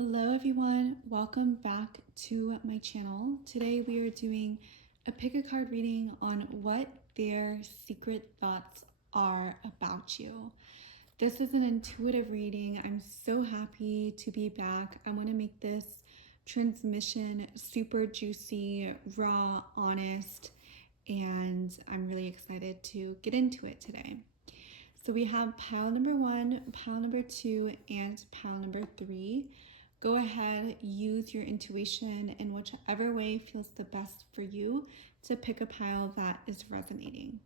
Hello everyone, welcome back to my channel. Today we are doing a pick a card reading on what their secret thoughts are about you. This is an intuitive reading. I'm so happy to be back. I want to make this transmission super juicy, raw, honest, and I'm really excited to get into it today. So we have pile number 1, pile number 2, and pile number 3. Go ahead, use your intuition in whichever way feels the best for you to pick a pile that is resonating.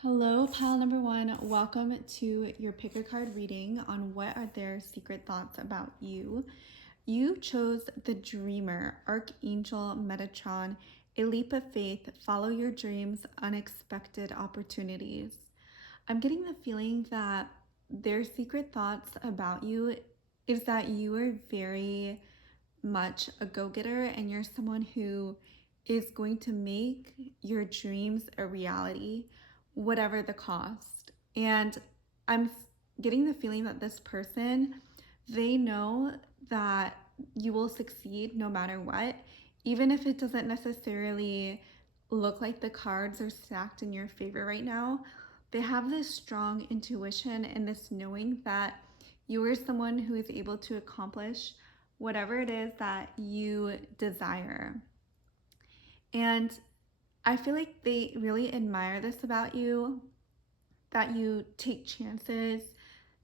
Hello, pile number 1. Welcome to your pick a card reading on what are their secret thoughts about you. You chose the Dreamer, Archangel Metatron, a leap of faith, follow your dreams, unexpected opportunities. I'm getting the feeling that their secret thoughts about you is that you are very much a go-getter and you're someone who is going to make your dreams a reality, whatever the cost. And I'm getting the feeling that this person, they know that you will succeed no matter what, even if it doesn't necessarily look like the cards are stacked in your favor right now. They have this strong intuition and this knowing that you are someone who is able to accomplish whatever it is that you desire. And I feel like they really admire this about you, that you take chances,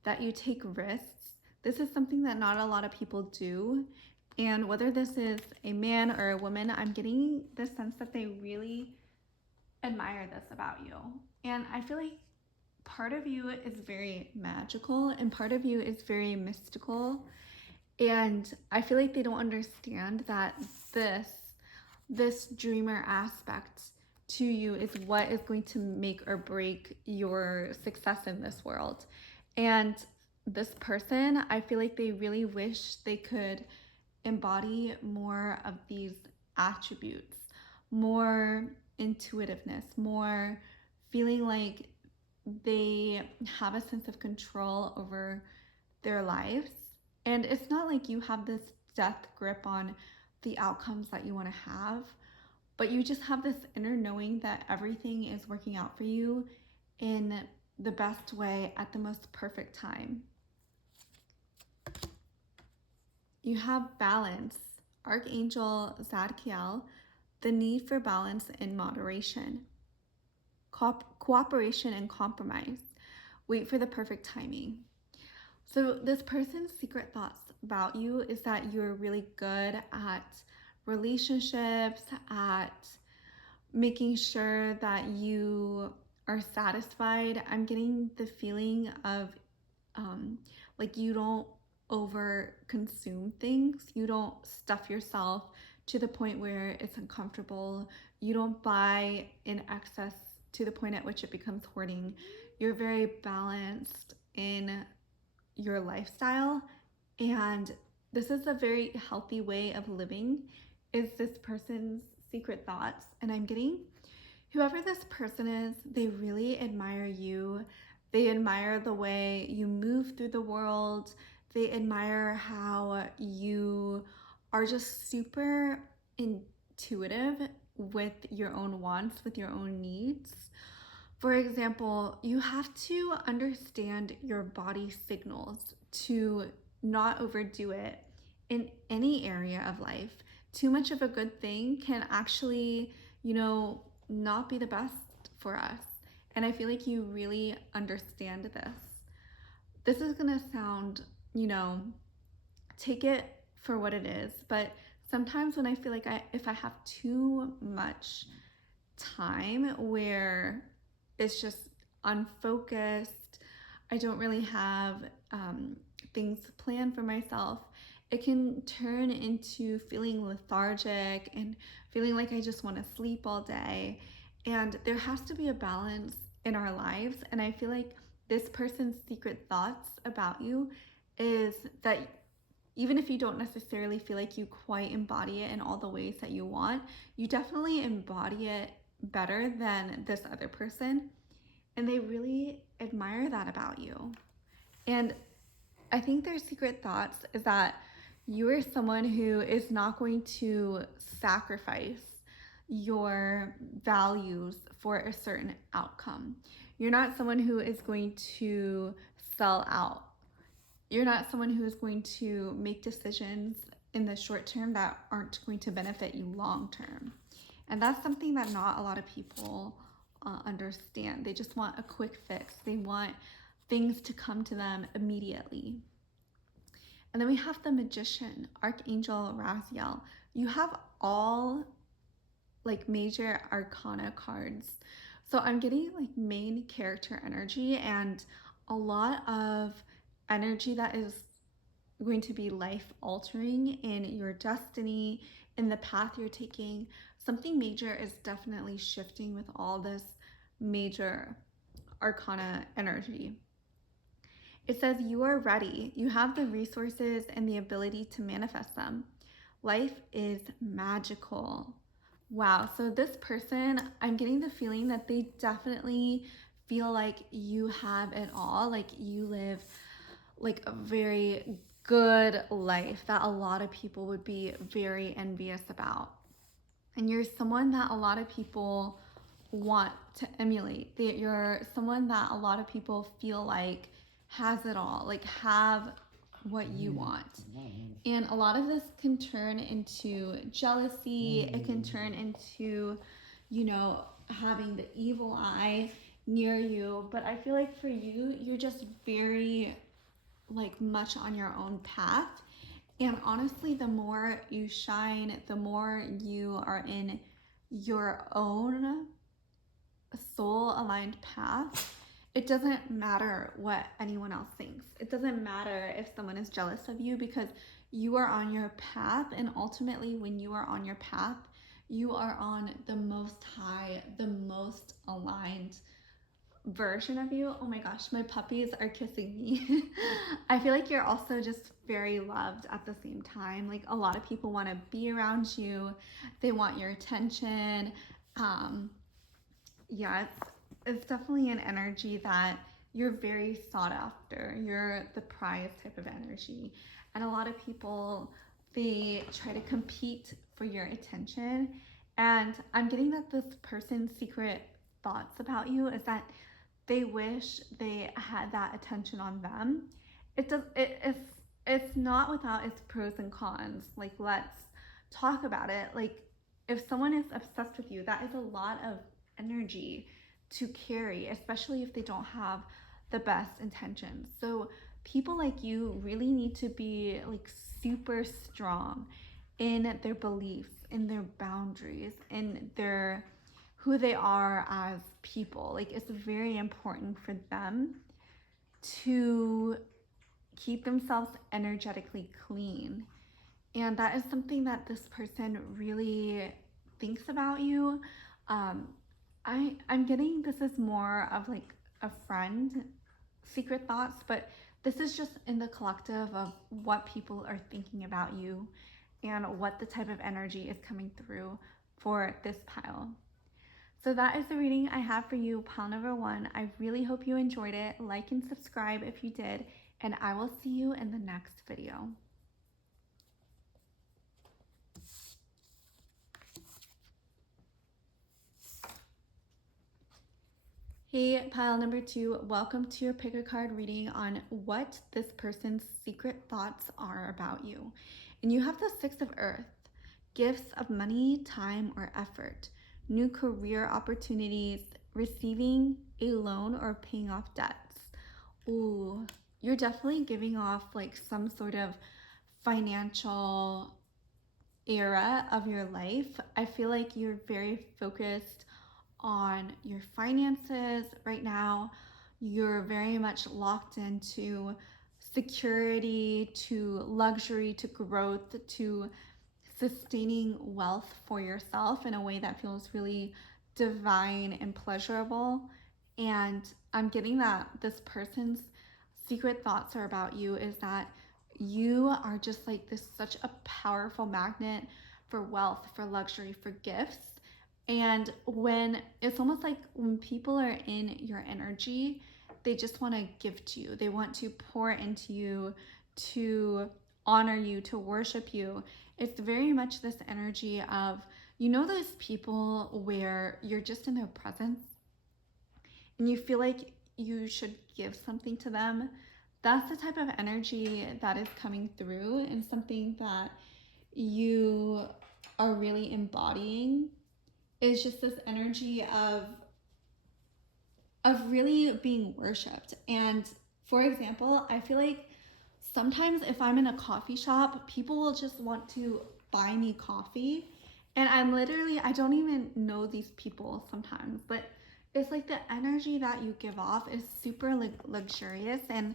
that you take risks. This is something that not a lot of people do. And whether this is a man or a woman, I'm getting the sense that they really admire this about you. And I feel like part of you is very magical and part of you is very mystical. And I feel like they don't understand that this dreamer aspect to you is what is going to make or break your success in this world. And this person, I feel like they really wish they could embody more of these attributes, more intuitiveness, more feeling like they have a sense of control over their lives. And it's not like you have this death grip on the outcomes that you want to have, but you just have this inner knowing that everything is working out for you in the best way at the most perfect time. You have balance, Archangel Zadkiel, the need for balance and moderation, cooperation and compromise. Wait for the perfect timing. So this person's secret thoughts about you is that you're really good at relationships, at making sure that you are satisfied. I'm getting the feeling of like you don't over consume things. You don't stuff yourself to the point where it's uncomfortable. You don't buy in excess to the point at which it becomes hoarding. You're very balanced in your lifestyle, and this is a very healthy way of living, is this person's secret thoughts. And I'm getting whoever this person is, they really admire you. They admire the way you move through the world. They admire how you are just super intuitive with your own wants, with your own needs. For example, you have to understand your body signals to not overdo it in any area of life. Too much of a good thing can actually, not be the best for us. And I feel like you really understand this. This is gonna sound, take it for what it is, but sometimes when I feel like if I have too much time where it's just unfocused, I don't really have things planned for myself, it can turn into feeling lethargic and feeling like I just want to sleep all day. And there has to be a balance in our lives. And I feel like this person's secret thoughts about you is that even if you don't necessarily feel like you quite embody it in all the ways that you want, you definitely embody it better than this other person. and they really admire that about you. And I think their secret thoughts is that you are someone who is not going to sacrifice your values for a certain outcome. You're not someone who is going to sell out. You're not someone who is going to make decisions in the short term that aren't going to benefit you long term. And that's something that not a lot of people understand. They just want a quick fix. They want things to come to them immediately. And then we have the Magician, Archangel Raziel. You have all like major arcana cards. So I'm getting like main character energy and a lot of energy that is going to be life altering in your destiny, in the path you're taking. Something major is definitely shifting with all this major arcana energy. It says you are ready. You have the resources and the ability to manifest them. Life is magical. Wow. So this person, I'm getting the feeling that they definitely feel like you have it all. Like you live like a very good life that a lot of people would be very envious about. And you're someone that a lot of people want to emulate. You're someone that a lot of people feel like has it all, like have what you want. And a lot of this can turn into jealousy. It can turn into, you know, having the evil eye near you. But I feel like for you, you're just very like much on your own path. And honestly, the more you shine, the more you are in your own soul aligned path, it doesn't matter what anyone else thinks. It doesn't matter if someone is jealous of you because you are on your path. And ultimately, when you are on your path, you are on the most high, the most aligned version of you. Oh my gosh, my puppies are kissing me. I feel like you're also just very loved at the same time. Like a lot of people want to be around you. They want your attention. Yeah, it's definitely an energy that you're very sought after. You're the prize type of energy. And a lot of people, they try to compete for your attention. And I'm getting that this person's secret thoughts about you is that they wish they had that attention on them. It's not without its pros and cons. Like let's talk about it. Like if someone is obsessed with you, that is a lot of energy to carry, especially if they don't have the best intentions. So people like you really need to be like super strong in their beliefs, in their boundaries, in their who they are as people. Like it's very important for them to keep themselves energetically clean. And that is something that this person really thinks about you. I'm getting this is more of like a friend secret thoughts, but this is just in the collective of what people are thinking about you and what the type of energy is coming through for this pile. So that is the reading I have for you, pile number 1. I really hope you enjoyed it. Like and subscribe if you did, and I will see you in the next video. Hey, pile number 2, welcome to your pick a card reading on what this person's secret thoughts are about you. And you have the 6 of Earth, gifts of money, time, or effort, new career opportunities, receiving a loan or paying off debts. Ooh, you're definitely giving off like some sort of financial era of your life. I feel like you're very focused on your finances right now. You're very much locked into security, to luxury, to growth, to sustaining wealth for yourself in a way that feels really divine and pleasurable. And I'm getting that this person's secret thoughts are about you is that you are just like this such a powerful magnet for wealth, for luxury, for gifts. And when it's almost like when people are in your energy, they just want to give to you. They want to pour into you, to honor you, to worship you. It's very much this energy of, you know, those people where you're just in their presence and you feel like you should give something to them. That's the type of energy that is coming through, and something that you are really embodying is just this energy of really being worshipped. And for example, I feel like sometimes if I'm in a coffee shop, people will just want to buy me coffee. And I don't even know these people sometimes, but it's like the energy that you give off is super luxurious, and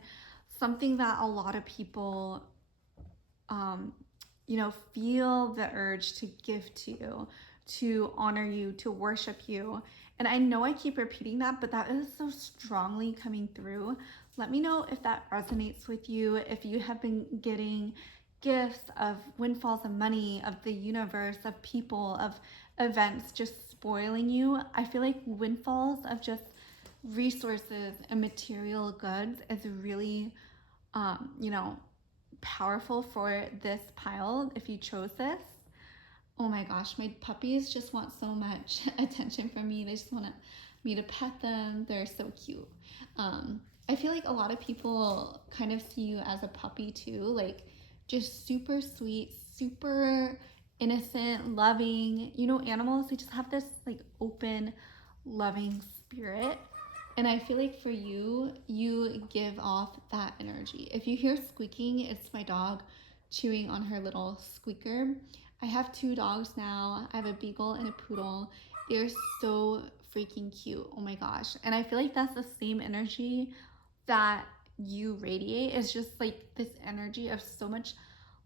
something that a lot of people, feel the urge to give to you, to honor you, to worship you. And I know I keep repeating that, but that is so strongly coming through. Let me know if that resonates with you, if you have been getting gifts of windfalls of money, of the universe, of people, of events just spoiling you. I feel like windfalls of just resources and material goods is really, powerful for this pile if you chose this. Oh my gosh, my puppies just want so much attention from me. They just want me to pet them. They're so cute. I feel like a lot of people kind of see you as a puppy too, like just super sweet, super innocent, loving. You know, animals, they just have this like open, loving spirit. And I feel like for you, you give off that energy. If you hear squeaking, it's my dog chewing on her little squeaker. I have 2 dogs now. I have a beagle and a poodle. They're so freaking cute. Oh my gosh. And I feel like that's the same energy that you radiate. It's just like this energy of so much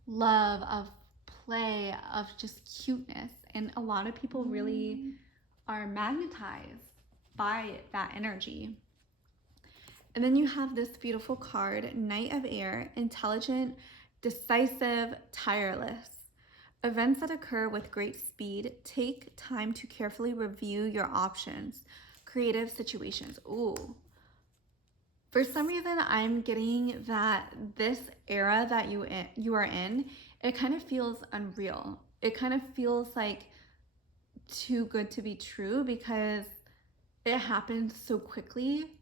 love, of play, of just cuteness. And a lot of people really are magnetized by that energy. And then you have this beautiful card, Knight of Air, intelligent, decisive, tireless. Events that occur with great speed. Take time to carefully review your options. Creative situations. Ooh. For some reason, I'm getting that this era that you are in, it kind of feels unreal. It kind of feels like too good to be true, because it happened so quickly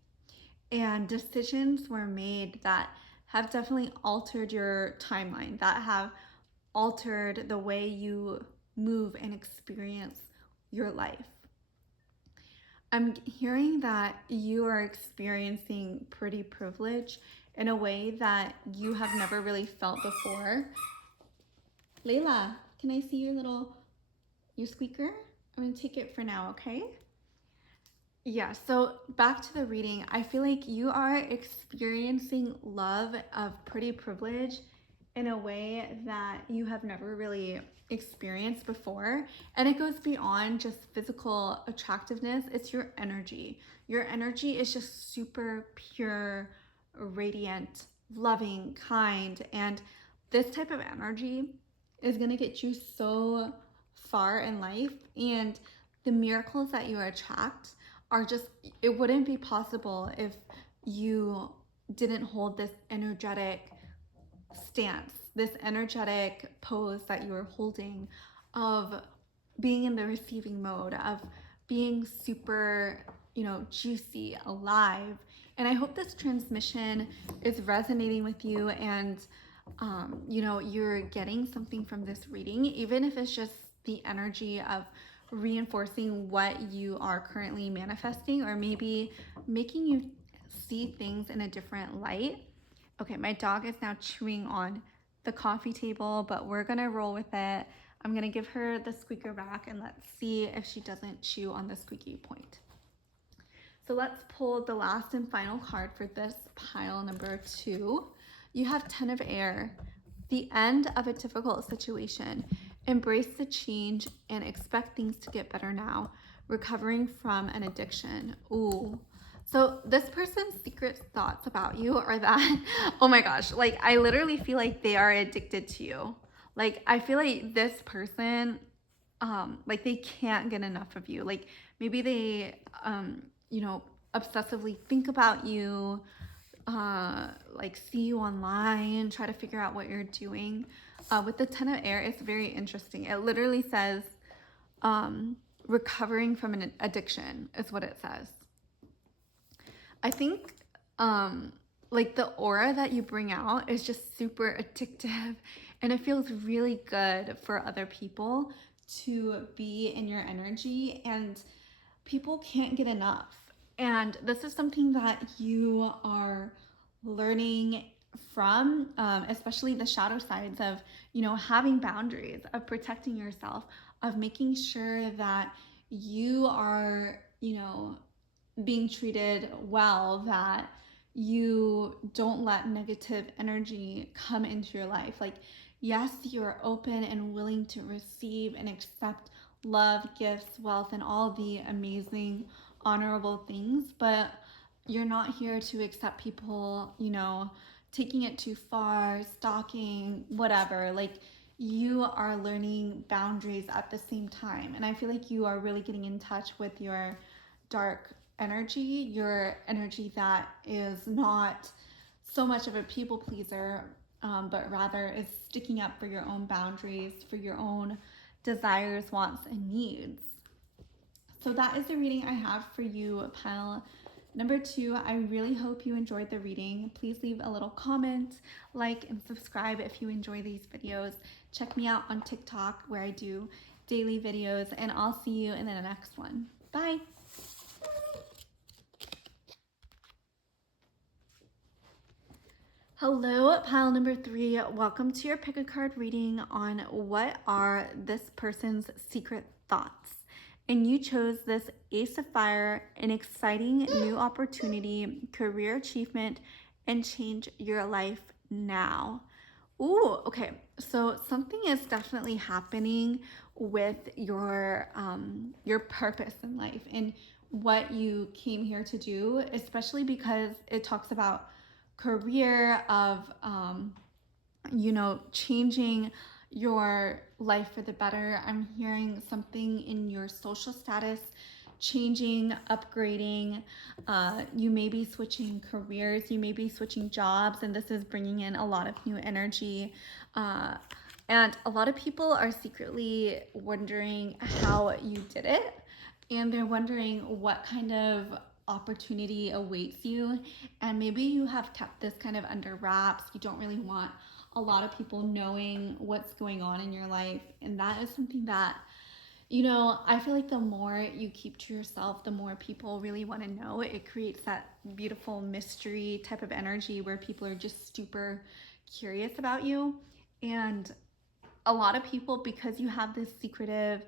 and decisions were made that have definitely altered your timeline, that have altered the way you move and experience your life. I'm hearing that you are experiencing pretty privilege in a way that you have never really felt before. Layla, can I see your squeaker? I'm gonna take it for now, okay? Yeah, so back to the reading, I feel like you are experiencing love of pretty privilege in a way that you have never really experienced before. And it goes beyond just physical attractiveness, it's your energy. Your energy is just super pure, radiant, loving, kind. And this type of energy is going to get you so far in life. And the miracles that you attract are just, it wouldn't be possible if you didn't hold this energetic stance, this energetic pose that you are holding, of being in the receiving mode, of being super, juicy, alive. And I hope this transmission is resonating with you, and you're getting something from this reading, even if it's just the energy of reinforcing what you are currently manifesting, or maybe making you see things in a different light. Okay, my dog is now chewing on the coffee table, but we're gonna roll with it. I'm gonna give her the squeaker back and let's see if she doesn't chew on the squeaky point. So let's pull the last and final card for this pile number 2. You have 10 of Air, the end of a difficult situation. Embrace the change and expect things to get better now. Recovering from an addiction. Ooh. So this person's secret thoughts about you are that, oh my gosh, like I literally feel like they are addicted to you. Like I feel like this person like they can't get enough of you. Like maybe they, you know, obsessively think about you, like see you online, try to figure out what you're doing. With the Ten of Air, it's very interesting. It literally says, recovering from an addiction is what it says. I think, like the aura that you bring out is just super addictive, and it feels really good for other people to be in your energy, and people can't get enough. And this is something that you are learning from, especially the shadow sides of, you know, having boundaries, of protecting yourself, of making sure that you are, you know, being treated well, that you don't let negative energy come into your life. Like, yes, you're open and willing to receive and accept love, gifts, wealth, and all the amazing, honorable things, but you're not here to accept people, you know, taking it too far, stalking, whatever. Like, you are learning boundaries at the same time. And I feel like you are really getting in touch with your dark energy, your energy that is not so much of a people pleaser, but rather is sticking up for your own boundaries, for your own desires, wants, and needs. So that is the reading I have for you, pile number 2. I really hope you enjoyed the reading. Please leave a little comment, like, and subscribe if you enjoy these videos. Check me out on TikTok where I do daily videos, and I'll see you in the next one. Bye. Hello, pile number 3. Welcome to your pick a card reading on what are this person's secret thoughts. And you chose this Ace of Fire, an exciting new opportunity, career achievement, and change your life now. Ooh, okay. So something is definitely happening with your purpose in life and what you came here to do, especially because it talks about career, of you know, changing your life for the better. I'm hearing something in your social status changing, upgrading. You may be switching careers, you may be switching jobs, and this is bringing in a lot of new energy. And a lot of people are secretly wondering how you did it, and they're wondering what kind of opportunity awaits you. And maybe you have kept this kind of under wraps. You don't really want a lot of people knowing what's going on in your life. And that is something that, you know, I feel like the more you keep to yourself, the more people really want to know. It creates that beautiful mystery type of energy where people are just super curious about you. And a lot of people, because you have this secretive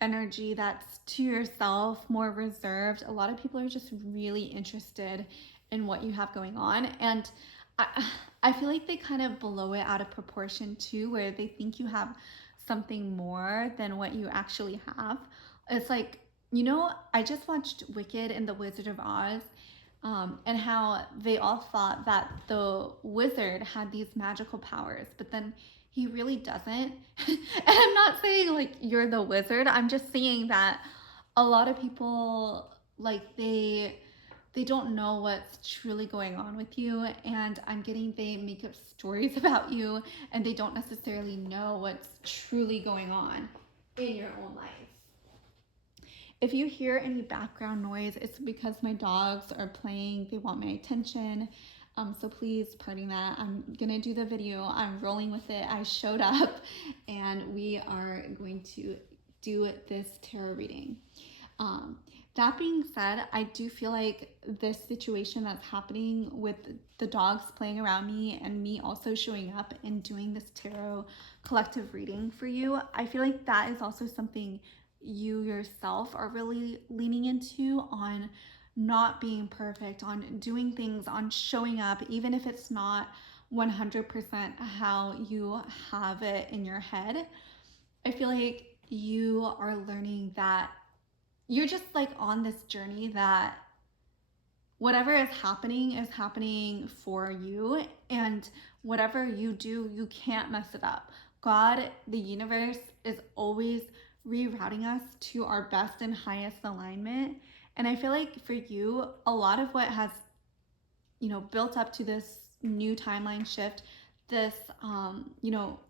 energy that's to yourself, more reserved, a lot of people are just really interested in what you have going on. And I feel like they kind of blow it out of proportion too, where they think you have something more than what you actually have. It's like, you know, I just watched Wicked and the Wizard of Oz, and how they all thought that the wizard had these magical powers, but then he really doesn't. And I'm not saying like you're the wizard. I'm just saying that a lot of people, like, they don't know what's truly going on with you, and I'm getting they make up stories about you, and they don't necessarily know what's truly going on in your own life. If you hear any background noise, it's because my dogs are playing. They want my attention. So please pardon that. I'm gonna do the video. I'm rolling with it. I showed up, and we are going to do this tarot reading. That being said, I do feel like this situation that's happening with the dogs playing around me and me also showing up and doing this tarot collective reading for you, I feel like that is also something you yourself are really leaning into, on not being perfect, on doing things, on showing up, even if it's not 100% how you have it in your head. I feel like you are learning that you're just like on this journey, that whatever is happening for you, and whatever you do, you can't mess it up. God, the universe, is always rerouting us to our best and highest alignment. And I feel like for you, a lot of what has, built up to this new timeline shift, this,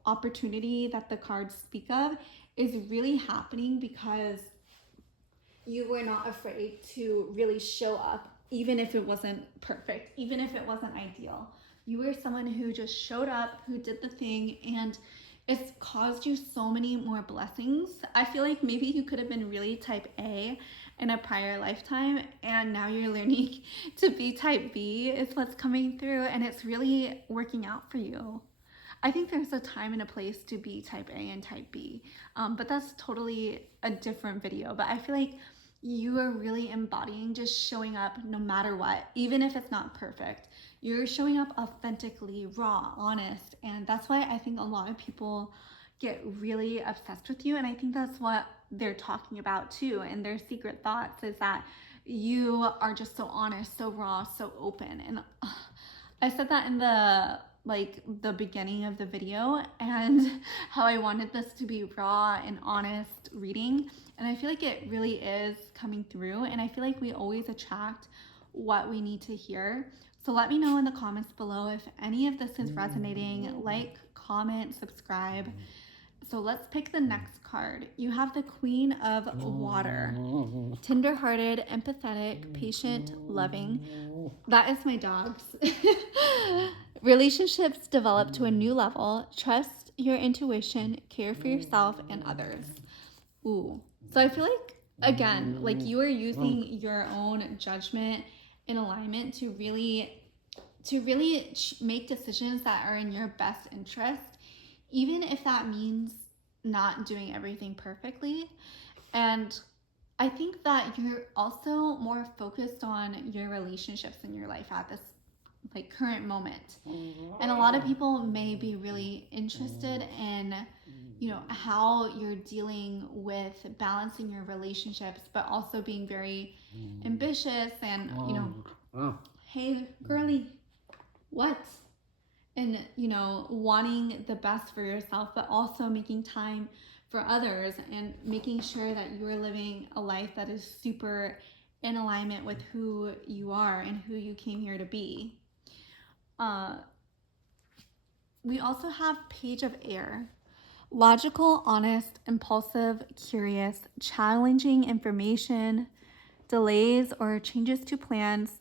opportunity that the cards speak of is really happening because you were not afraid to really show up, even if it wasn't perfect, even if it wasn't ideal. You were someone who just showed up, who did the thing, and it's caused you so many more blessings. I feel like maybe you could have been really type A in a prior lifetime, and now you're learning to be type B, is what's coming through, and it's really working out for you. I think there's a time and a place to be type A and type B, but that's totally a different video. But I feel like you are really embodying just showing up no matter what, even if it's not perfect. You're showing up authentically, raw, honest, and that's why I think a lot of people get really obsessed with you, and I think that's what they're talking about too in their secret thoughts, is that you are just so honest, so raw, so open. And I said that in the beginning of the video, and how I wanted this to be raw and honest reading, and I feel like it really is coming through, and I feel like we always attract what we need to hear. So let me know in the comments below if any of this is resonating. Like, comment, subscribe. So let's pick the next card. You have the Queen of Water. Tender-hearted, empathetic, patient, loving. That is my dogs. Relationships develop to a new level. Trust your intuition, care for yourself and others. Ooh. So I feel like, again, like you are using your own judgment in alignment to really make decisions that are in your best interest, even if that means not doing everything perfectly. And I think that you're also more focused on your relationships in your life at this current moment. And a lot of people may be really interested in, how you're dealing with balancing your relationships, but also being very ambitious and, hey, girly, what? And, wanting the best for yourself, but also making time for others and making sure that you're living a life that is super in alignment with who you are and who you came here to be. We also have Page of Air. Logical, honest, impulsive, curious, challenging information, delays or changes to plans,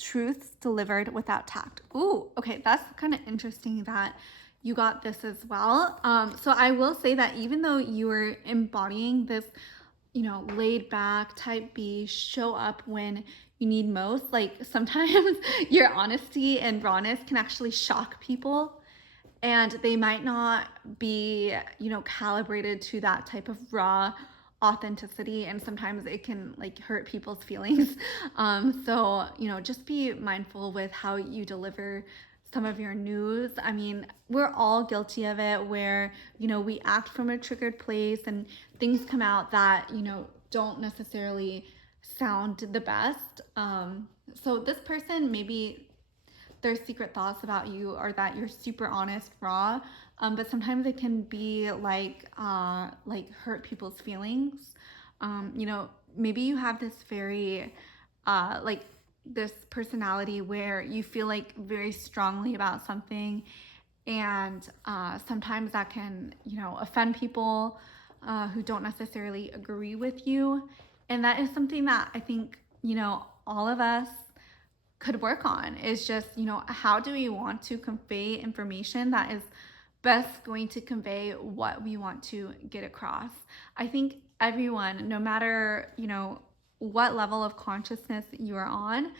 truths delivered without tact. Ooh, okay, that's kind of interesting that you got this as well. So I will say that even though you are embodying this, laid back, type B, show up when you need most, like sometimes your honesty and rawness can actually shock people, and they might not be, calibrated to that type of raw authenticity, and sometimes it can hurt people's feelings. So, just be mindful with how you deliver some of your news. I mean, we're all guilty of it where, we act from a triggered place and things come out that, don't necessarily sound the best. So this person, maybe their secret thoughts about you are that you're super honest, raw, but sometimes it can be hurt people's feelings. Maybe you have this very this personality where you feel very strongly about something, and sometimes that can offend people who don't necessarily agree with you, and that is something that I think all of us could work on. Is just how do we want to convey information that is best going to convey what we want to get across. I think everyone, no matter what level of consciousness you are on,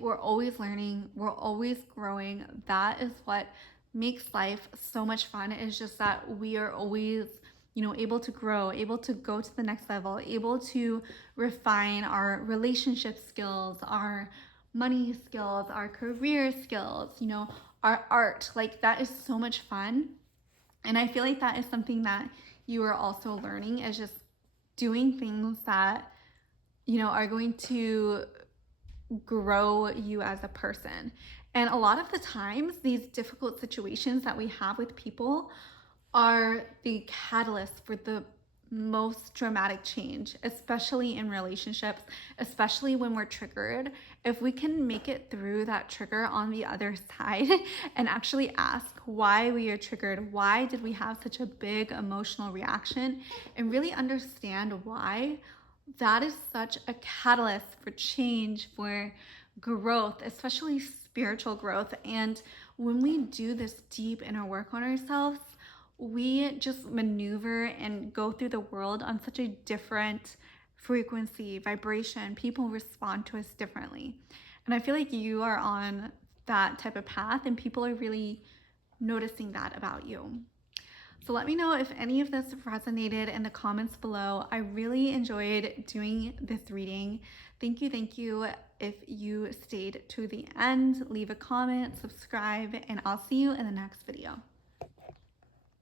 we're always learning, we're always growing. That is what makes life so much fun. It's just that we are always able to grow, able to go to the next level, able to refine our relationship skills, our money skills, our career skills, our art. That is so much fun. And I feel like that is something that you are also learning, is just doing things that are going to grow you as a person. And a lot of the times, these difficult situations that we have with people are the catalyst for the most dramatic change, especially in relationships, especially when we're triggered. If we can make it through that trigger on the other side and actually ask why we are triggered, why did we have such a big emotional reaction, and really understand why, that is such a catalyst for change, for growth, especially spiritual growth. And when we do this deep inner work on ourselves, we just maneuver and go through the world on such a different frequency, vibration. People respond to us differently. And I feel like you are on that type of path, and people are really noticing that about you. So let me know if any of this resonated in the comments below. I really enjoyed doing this reading. Thank you, thank you. If you stayed to the end, leave a comment, subscribe, and I'll see you in the next video.